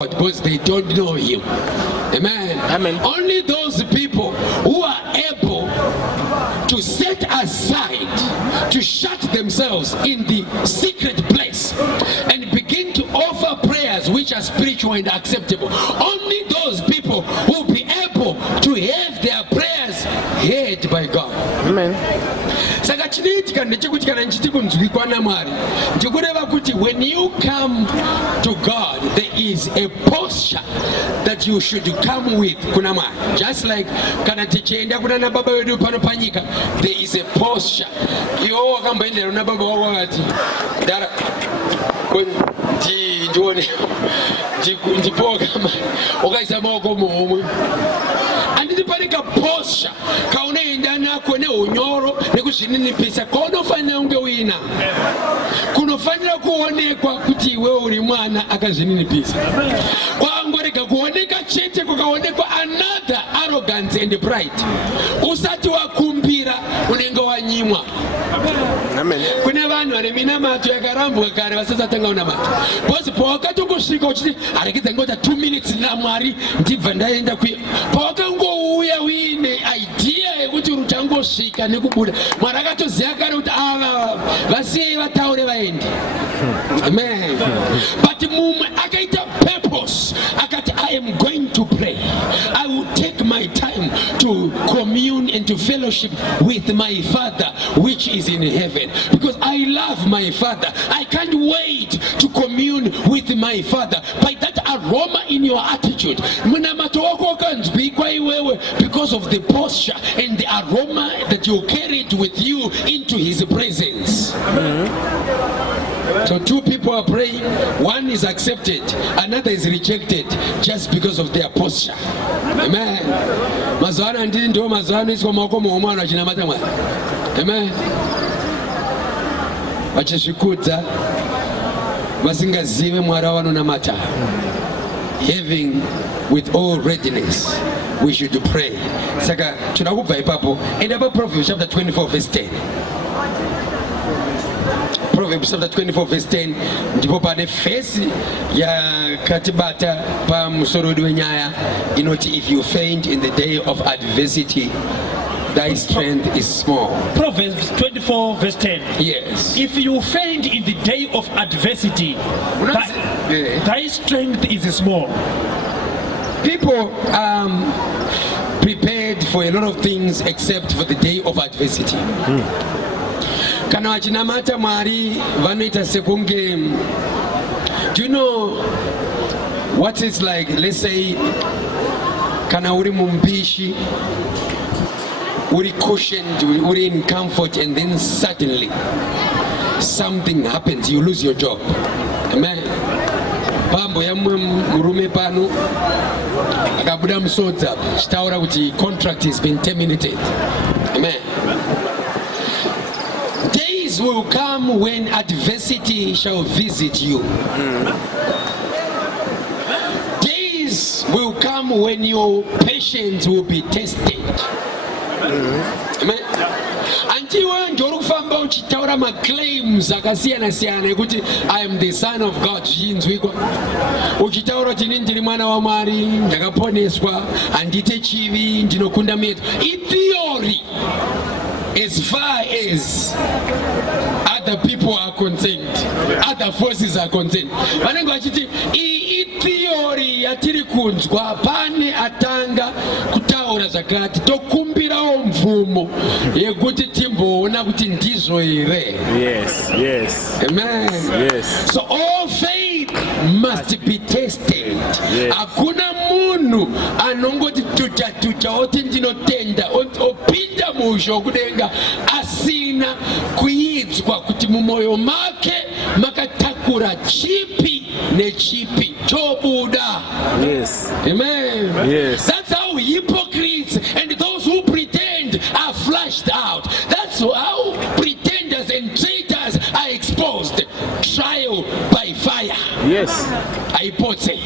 because they don't know him. Amen. Amen. Only those people who are able to set aside, to shut themselves in the secret place and begin to offer prayers which are spiritual and acceptable. Only those people will be able to have their prayers heard by God. Amen. Saka chiniitika ndechekuti kana nchiti kunzwikwa naMwari ndikureva kuti when you come to God there is a posture that you should come with kuna Mwari. Just like kana tichienda kuna na baba wedu pano panyika, there is a posture. Iwo wakamboendera na baba wako wakati dara ndione ndipoka ukaisa maoko muhomwe anditi parika posture kaunoenda nako neunyoro nekuzvininipisa kaunofanira kunge uina kunofanira kuonekwa kuti iwe uri mwana akazvininipisa. Kwangorega kuoneka chete kukaonekwa another arrogance and pride. Usati wakumbira unenge wanyimwa. Amen. Kune vanhu vane minamato yakarambwa kare vasasatanga unamata. Bose pawakatongosvika uchiti arekidza ngota 2 minutes naMwari ndibva ndaenda pawakangouya uine idea yekuti uchangosvika nekubuda Mwari akatoziva kare kuti ava vasiyei vataure vaende. Amen. But mumwe akaita purpose akati I am going to pray. I will take my time to commune and to fellowship with my Father which is in heaven, because I love my Father. I can't wait to commune with my Father. By that aroma in your attitude, because of the posture and the aroma that you carried with you into his presence. So 2 people are praying, one is accepted, another is rejected just because of their posture. Amen. Mazwana ndiri ndio mazwana iswa maoko muhomano achinamata Mwari. Amen. Vachizvikudza vasingazive Mwari wavanonamata. Having with all readiness we should pray. Saka toda kubva ipapo enda pa Proverbs chapter 24 verse 10. Proverbs chapter 24 verse 10 ndipo pane vhesi yakatibata pamusoro wenyaya inoti if you faint in the day of adversity thy strength is small. Proverbs 24 verse 10. Yes. If you faint in the day of adversity, thy strength is small. People prepared for a lot of things except for the day of adversity. Kana vachinamata Mwari vanoita sekunge, do you know what it's like? Let's say kana uri mumbishi, uri cushioned, uri in comfort, and then suddenly something happens, you lose your job. Amen. Pambo ya murume pano akabuda musodza chitaura kuti contract has been terminated. Amen. Days will come when adversity shall visit you. Days will come when your patience will be tested. Amen. Antiwe ndori kufamba uchitaura maclaims akasiyana siyana ekuti I am the son of God zvinzwikwa. Uchitaura kuti ndiri mwana waMwari, ndakaponeswa, handite chivi, ndinokunda meto. Theory as far as other people are concerned, other forces are concerned. Vanenge vachiti theory yatiri kunzwa pane atanga kutaura zvakati tokumbirawo mvumo yekuti timboona kuti ndizvo here. Yes, yes. Amen. Yes. So all faith must be tested. Yes. Hakuna munhu anongoti tucha oti ndinotenda opinda musho kudenga asina kuidzwa kuti mumoyo make makatakura chipi nechipi chobuda. Yes. Amen. Yes. That's how hypocrites and those who pretend are flushed out. That's how pretenders and traitors are exposed. Trial by fire. Yes. Aipotse.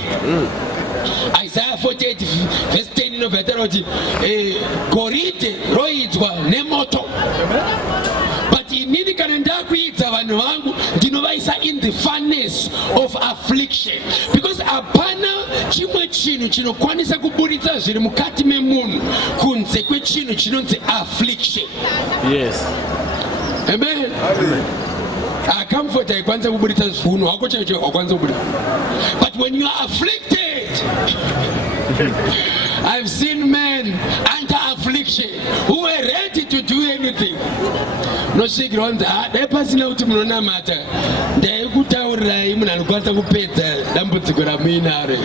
Isaiah 48 verse 10 inobvatira kuti goridhe roidzwa nemoto, but inini kana ndakuidza vanhu vangu ndinova vaisa in the furnace of affliction, because apana chimwe chinhu chinokwanisa kuburitsa zviri mukati memunhu kunze kwechinhu chinonzi affliction. Yes. Amen. Comfort haikwanisa kuburitsa zvinhu hako chaicho hakwanisa kuburitsa. But when you are afflicted, I've seen men under affliction who were ready to do anything. Nosvikira wanzi dai pasina kuti munonamata ndaikutaurirai munhu anokwanisa kupedza dambudziko ramuinaro.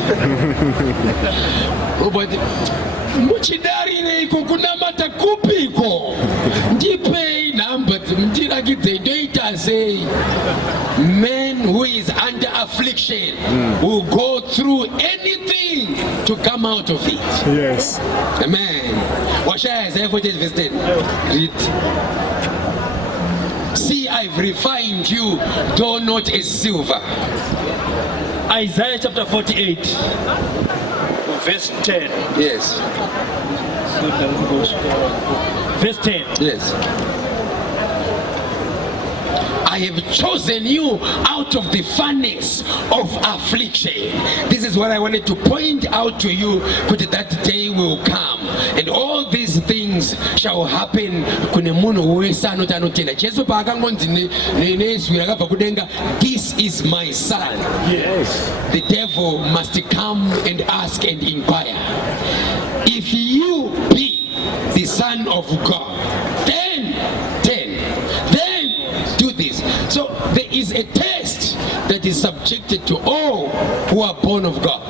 But muchidarireiko kunamata kupiko? Ndipei nhamba ndirakidzei ndoita sei? Men who is under affliction will go through anything to come out of it. Yes. Amen. Washaya Isaiah 48 verse 10. Read. See, I've refined you, though not as silver. Isaiah chapter 48, verse 10. Yes. Verse 10. Yes. I have chosen you out of the furnace of affliction. This is what I wanted to point out to you, but that day will come and all these things shall happen. This is my son. Yes. The devil must come and ask and inquire, if you be the Son of God, then do this. So there is a test that is subjected to all who are born of God.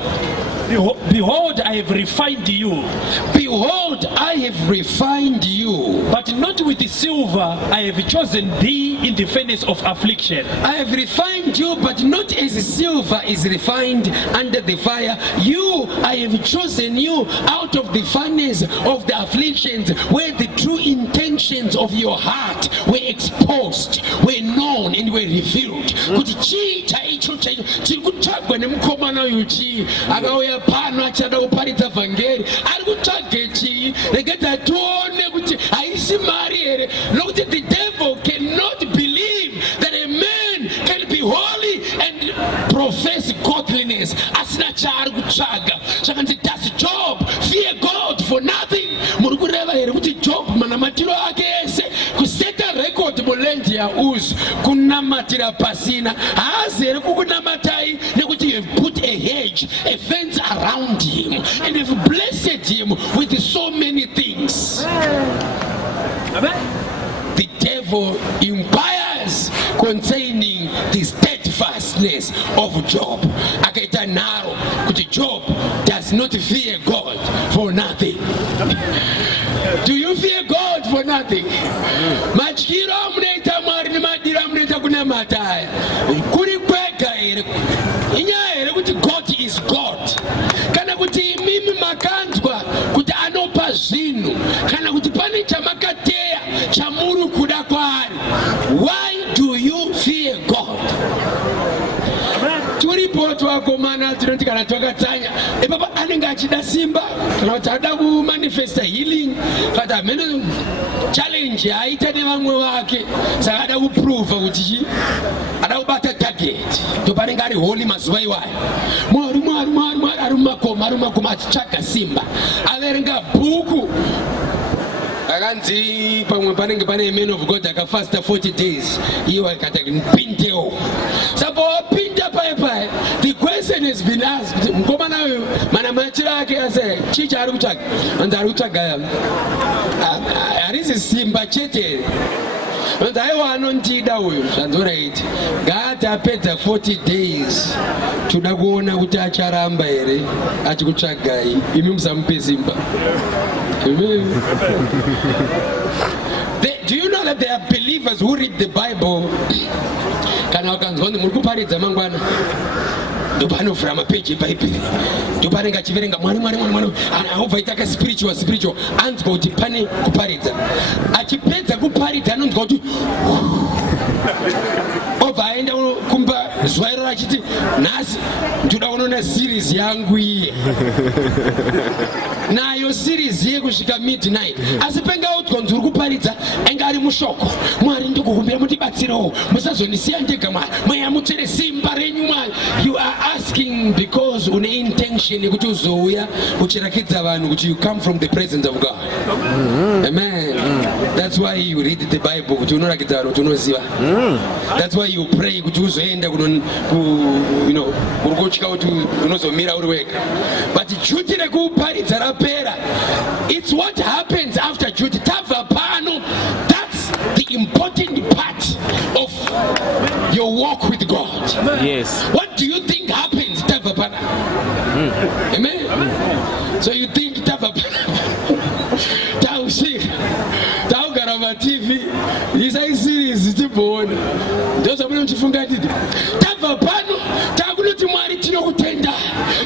Behold, I have refined you. Behold, I have refined you. But not with the silver, I have chosen thee in the furnace of affliction. I have refined you, but not as silver is refined under the fire. You, I have chosen you out of the furnace of the afflictions, where the true intentions of your heart were exposed, were known, and were revealed. Pano achada kuparidza vhangeri ari kutsvage chii? Regai tione kuti haisi mari here, nokuti the devil cannot believe that a man can be holy and profess godliness asina chaari kutsvaga. Saka does Job fear God for nothing? Muri kureva here kuti Job manamatiro ake ese kuseta record mulendi yaUzi kunamatira pasina, haazi here kukunamatai nekuti you have put a hedge, a fence around him, and you've blessed him with so many things. Amen. The devil inquires concerning the steadfastness of Job. Akaita naro kuti Job does not fear God for nothing. Do you fear God for nothing? Matyiro amunoita Mwari nemadiro amunoita kunamata aya kuri kwega here? Inyaya here kuti God is God? Kana kuti imimi makanzwa kuti anopa zvinhu, kana kuti pane chamakateya chamuri kuda kwaari? Why do you fear God? Turipo twakomana tinoti kana twakatsanya ipapa anenge achida simba, kana kuti ada kumanifesta healing, kana amene challenge aita nevamwe vake, saka ada kuprova kuti ada kubata target. Topanenge ari holy mazuva iwayo. Mwari ari mumakomo achitsvaga simba, averenga bhuku akanzi pamwe panenge pane man of God akafasta 40 days, iwo akati ndipindewo. Saka wapinda paipai, the question has been asked, mukomana uyu manamatiro ake ase chii chaari kutsvaga? Anzi ari kutsvaga harisi simba chete. Anzi aiwa anondida uyu, zvanzi right, ngaati apedza 40 days toda kuona kuti acharamba here achikutsvagai, imi musamupe simba. Amen. Do you know that there are believers who read the Bible? Kana wakanzwa muri kuparidza mangwana ndopanovhura mapeji eBhaibheri, ndopanenge achiverenga Mwari obva aita spiritual anzwa kuti pane kuparidza. Achipedza kuparidza anonzwa kuti obva aenda kumba zuva iro rachiti nhasi ndoda kunoona series yangu iye nayo series yekusvika midnight asi pengaudzwa nzi uri kuparidza anga ari mushoko Mwari ndikukumbira mutibatsirewo musazondisiya ndega Mwari mayamutsere simba renyu Mwari. You are asking because une intention yekuti uzouya uchirakidza vanhu kuti you come from the presence of God. Amen. That's why you read the Bible kuti unorakidza vanhu kuti unoziva. That's why you pray kuti uzoenda uri kutya kuti unozomira uri wega. But duty rekuparidza rapera. It's what happens after duty. Tabva pano. That's the important part of your walk with God. Yes. What do you think happens tabva pano? Amen. So you think tabva pano? Taugara ma TV. Isai series tibona. Ndozabona mchifunga titi. Tabva pano takunoti Mwari tinokutenda.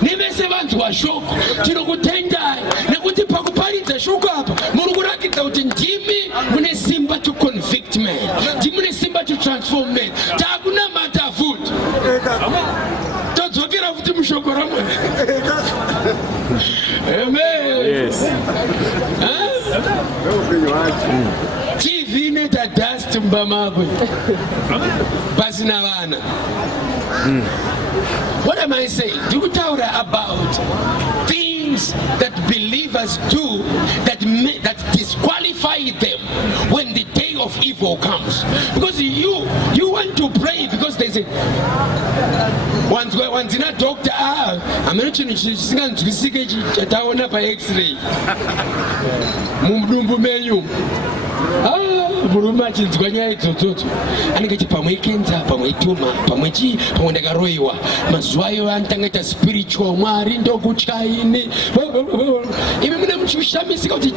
Nevese vantu vashoko tinokutenda nekuti pakuparidza shoko apa muri kurakidza kuti ndimi mune simba to convict man, ndimi mune simba to transform man. Takunamata futi todzokera futi mushoko raMwari. Amen. Yes. TV inoita dust mumba mako pasina vana. What am I saying? Ndikutaura about things that believers do that disqualify them when the day of evil comes. Because you want to pray because there's a once in a doctor amene chinhu chisinganzwisike chataona pa x-ray mudumbu menyu. Murume achinzwa nyaya idzodzo anenge achi pamwe kenza pamwe tuma pamwe ndakaroiwa mazuva ayo anotanga ita spiritual Mwari ndokutya ini. Imi mune muchishamisika kuti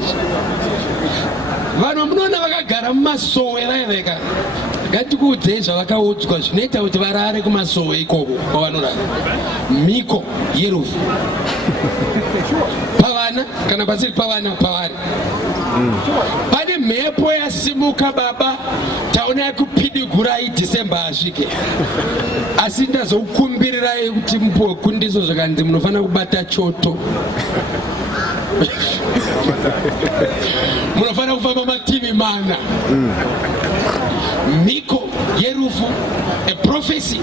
vanhu vamunoona vakagara mumasowe vaiveka ngatikuudzei zvavakaudzwa zvinoita kuti varare kumasowe ikoko kwavanorara. Mhiko yerufu pavana kana pasiri pavana pavari. Pane mhepo yasimuka baba taona yakupidigurai December asvike. Asi ndazokumbirirai kuti mupuwe kundiso zvakanzi munofanira kubata choto. Munofanira kufamba mativi mana. Mhiko yerufu, a prophecy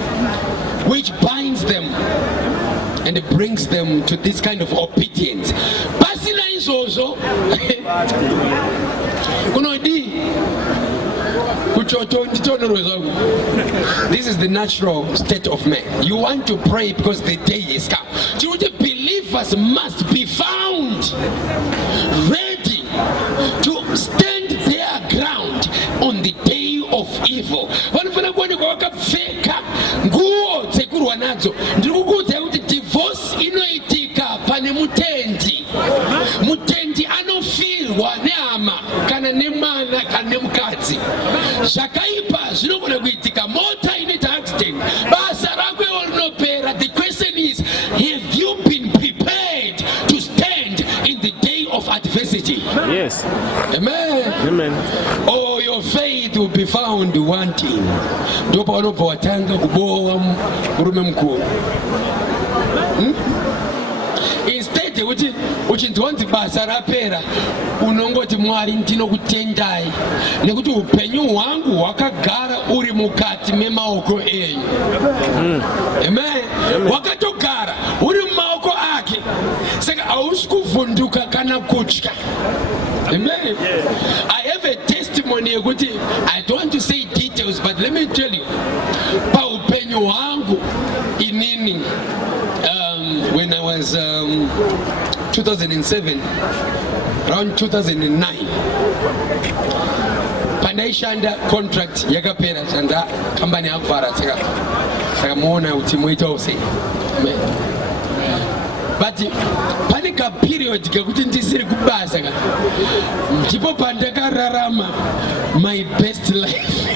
which binds them and it brings them to this kind of obedience. Pasina izvozvo kunodi kuchoto nditonoro zvangu. This is the natural state of man. You want to pray because the day is come. The believers must be found ready to stand their ground on the day of evil. Vanofana kuonekwa vakapfeka nguo dzekurwa nadzo. Ndiri kukuudza kuti divorce inoitika pane mutendi. Mutendi anofirwa nehama kana nemwana kana nemukadzi. Zvakaipa zvinogona kuitika. Mota inoita accident. Basa rako rinopera. The question is, have you been prepared to stand in the day of adversity? Yes. Amen. Amen. Or your faith will be found wanting. Ndopa wanobva watanga kubowa murume mukuru. Instead yekuti uchinzwanzi basa rapera unongoti Mwari ndinokutendai nekuti upenyu hwangu hwakagara uri mukati memaoko enyu. Amen. Wakatogara uri mumaoko ake saka hausi kuvhunduka kana kutya. Amen. I have a testimony yekuti I don't want to say details but let me tell you paupenyu hwangu inini when I was 2007 around 2009 pandaishanda contract yakapera chanda company yakuvhara saka muona kuti moita sei. But pane kaperiod kekuti ndisiri kubasa ndipo pandakararama my best life.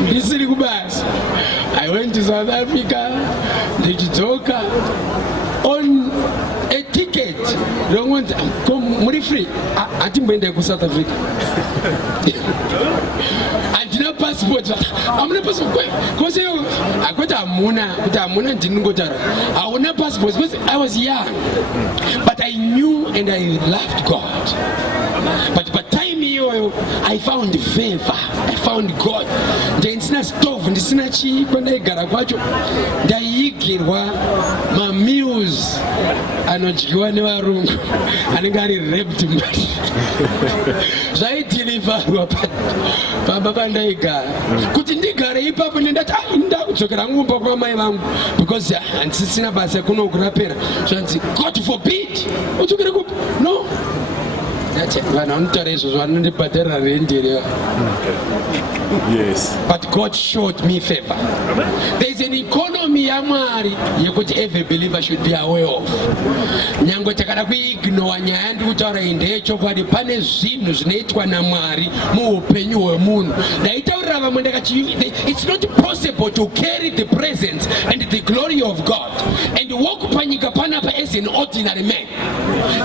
Ndisiri kubasa. I went to South Africa ndichidzoka on a ticket longonzi muri free hatimboenda ku South Africa. Handina passport hamuna passport kwese akwati hamuna ndinongotara hauna passport because I was young but I knew and I loved God. But by time iyoyo I found favor, I found God. Ndisina stove, ndisina chi kwenda igara kwacho ndaigirwa meals anodyiwa nevarungu anenge ari raped mari zvaidhilivarwa pamba pandaigara kuti ndigare ipapo ndendati ndakudzokera ngumba kwamai vangu because handisisina basa kuno kurapera zvanzi God forbid udzokere kupi no vanhu vanotaura izvozvo vanondibhadharira renderewa. Yes. But God showed me favor. There is an economy yamwari yekuti every believer should be aware of. Nyangwe takada kuignore nyaya ndikutaura ndeyechokwadi pane zvinhu zvinoitwa naMwari muupenyu hwemunhu. Ndaitaurira vamwe ndakati it's not possible to carry the presence and the glory of God and walk panyika panapa as an ordinary man.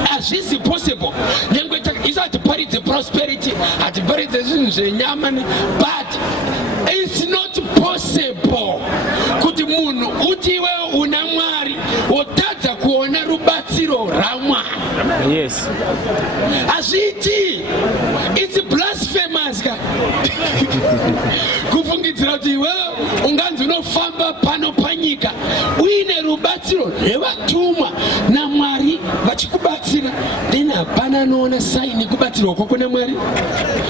Hazvisi possible. Nyangwe isatiparidze prosperity, hatiparidze zvinhu zvenyama, but it's not possible kuti munhu uti iwewe una Mwari wotadza kuona rubatsiro rwaMwari. Yes. Hazviiti. It's blasphemous. Kufungidzira kuti iwewe unganzi unofamba pano panyika uine rubatsiro rwevatumwa naMwari vachikubatsira, then hapana anoona saini kubatsirwa kwako naMwari.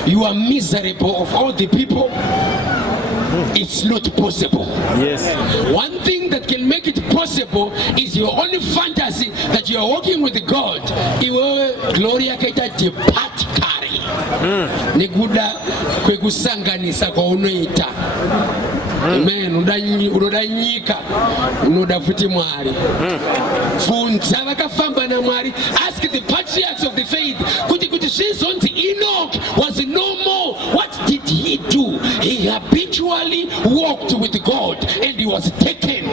You are miserable of all the people. It's not possible. Yes. One thing that can make it possible is your only fantasy that you are walking with God. Iwe glory yakaita depart kare. Nekuda kwekusanganisa kwaunoita. Amen. Unoda nyika, unoda futi Mwari. Funza vakafamba naMwari. Ask the patriarchs of the faith. Kuti zvizonzi Enoch was no more. What did he do? He habitually walked with God and he was taken.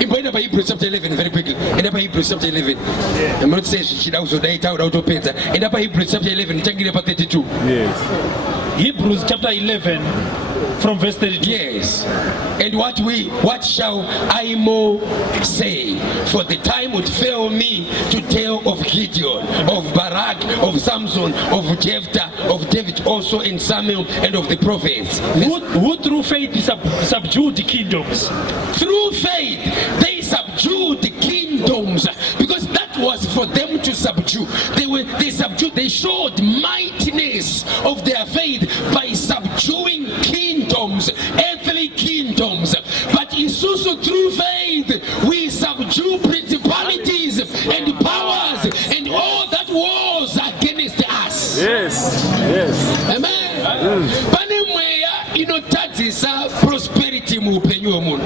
End by Hebrews chapter 11 very quickly. End by Hebrews chapter 11. I'm not saying she does so data out of Peter. End by Hebrews chapter 11, chapter 32. Yes. Hebrews chapter 11 from verse 32. Yes. And what shall I more say? For the time would fail me to tell of Gideon, of Barak, of Samson, of Jephthah, of David also, and Samuel, and of the prophets. Who through faith subdued the kingdoms. Through faith they subdued the kingdoms, because that was for them to subdue. They showed mightiness of their faith by subduing kingdoms, earthly kingdoms. But isusu through faith we subdue principalities and powers and all that wars against us. Yes. Yes. Amen. Pane mweya inotadzisa prosperity muupenyu hwemunhu.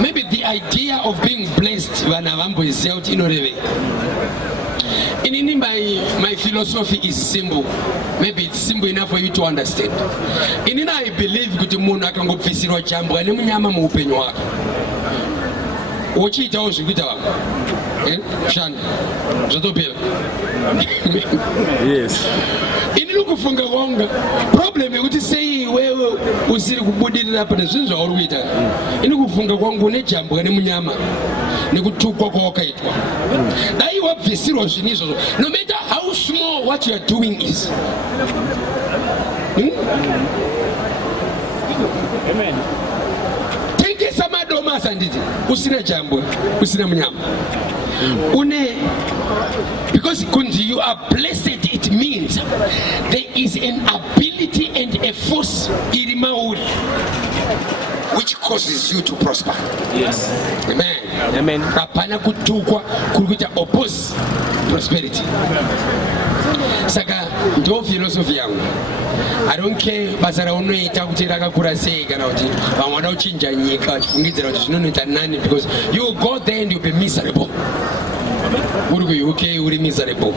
Maybe the idea of being blessed vana vamboziva kuti inorevei. My philosophy is simple. Maybe it's simple enough for you to understand. I believe kuti munhu akangobvisirwa jambwa nemunyama muupenyu hwake uchiitawo zvikuita vamwe shanda zvatopera. Yes. Inini kufunga kwangu problem yekuti sei wewe usiri kubudirira pane zvinhu zvauri kuita. Ini kufunga kwangu une jambwa nemunyama nekutukwa kwawakaitwa. Dai wabvisirwa zvinhu izvozvo, no matter how small what you are doing is. Amen. Tengesa madomasi anditi usina jambwa usina munyama. Because kunzi you are blessed, it means there is an ability and a force iri mauri which causes you to prosper. Yes. Amen. Amen. Hapana kutukwa kurikuita oppose prosperity. Saka ndo philosophy yangu. I don't care basa raunoita kuti rakakura sei kana kuti vamwe vada kuchinja nyika vachifungidzira kuti zvinonoita nani, because you will go there and you'll be miserable. uri ku UK uri miserable,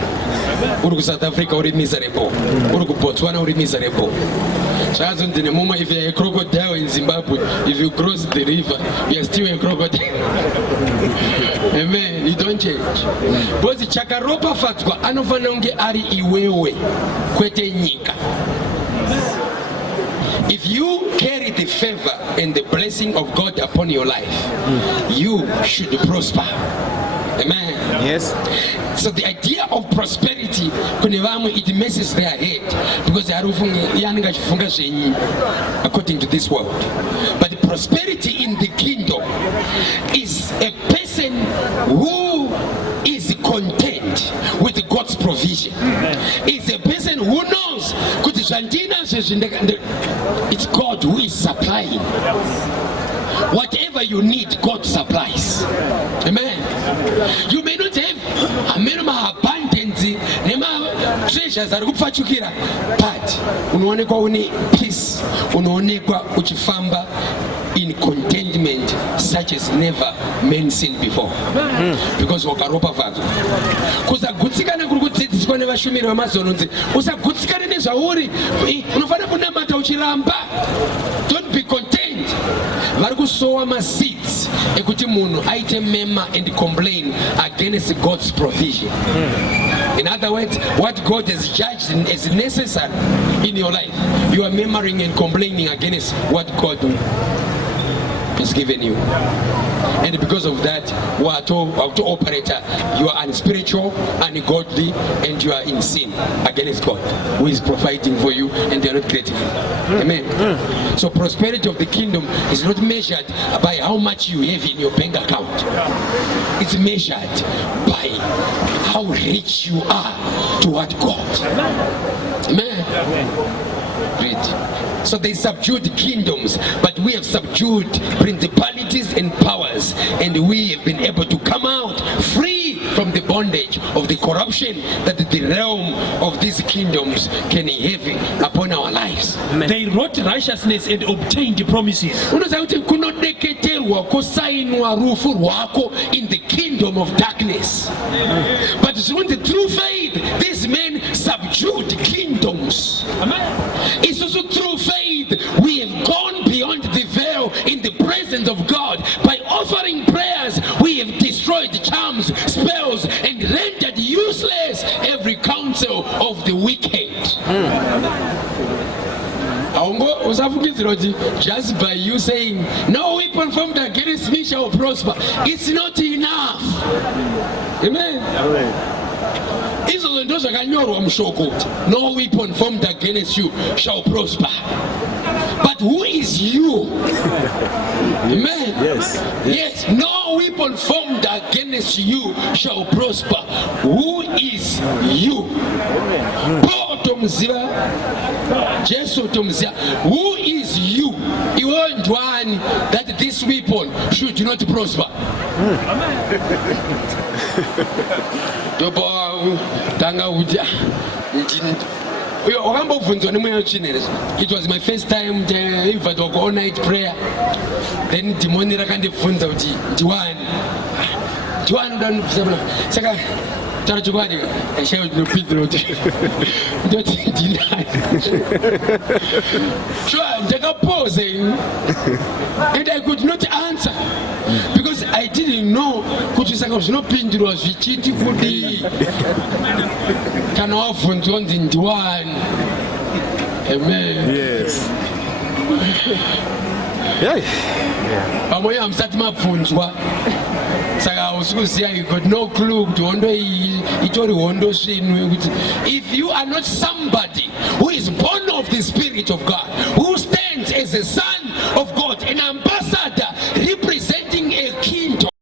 uri ku South Africa uri miserable, uri ku Botswana uri miserable. Shazo ndine mama, if you're a crocodile in Zimbabwe, if you cross the river, you're still a crocodile. Amen. You don't change. Bozi chakaropa fatwa anofana unge ari iwewe kwete nyika. If you carry the favor and the blessing of God upon your life, you should prosper. Amen. Yes. So the idea of prosperity, it messes their head because they are according to this world. But prosperity in the kingdom is a person who is content with God's provision. Is a person who knows it's God who is supplying. Whatever you need, God supplies. Amen. You may not have a minimum abundance, treasures are kupfachukira, but unoonekwa une peace, unoonekwa uchifamba in contentment such as never men seen before. Because wakaropa vazo. Kusagutsikana kuri kudzidziswa nevashumiri vemazononzi, usagutsikana nezvauri, unofanira kunamata uchiramba. Don't be content. Vari kusowa maseeds ekuti munhu aite mema and complain against God's provision. In other words, what God has judged as necessary in your life, you are murmuring and complaining against what God has given you. And because of that, you are to operator, you are unspiritual, ungodly, and you are in sin against God, who is providing for you, and they are not grateful. Amen. So prosperity of the kingdom is not measured by how much you have in your bank account. It's measured by how rich you are toward God. Amen. Read. So they subdued kingdoms, but we have subdued principalities and powers, and we have been able to come out free from the bondage of the corruption that the realm of these kingdoms can have upon our lives. They wrought righteousness and obtained the promises. In the kingdom of darkness. But through faith, these men subdued kingdoms. It's also through faith we have gone beyond the veil in the presence of God. By offering prayers, we have destroyed charms, spells, and rendered useless every counsel of the wicked. Just by you saying, no weapon formed against me shall prosper, it's not enough. Amen. No weapon formed against you shall prosper. But who is you? Amen. Yes. Yes. No weapon formed against you shall prosper. Who is you? Who is you? You want one that this weapon should not prosper. It was my first time to all night prayer. Then demoni rakandifunza kuti ndiwani saka tarachukwadi ashayinopindira kuti ndoti ndinani. Sure, ndakapose and I could not answer because I didn't know kuti saka zvinopindirwa zvichiti kudii kana wabvunzwa kuti ndiwani. Amen. Yes. Pamwe hamsati mabvunzwa saka usikuziya, you got no clue kuti hondo iyi itori hondo svinwe kuti if you are not somebody who is born of the Spirit of God, who stands as a son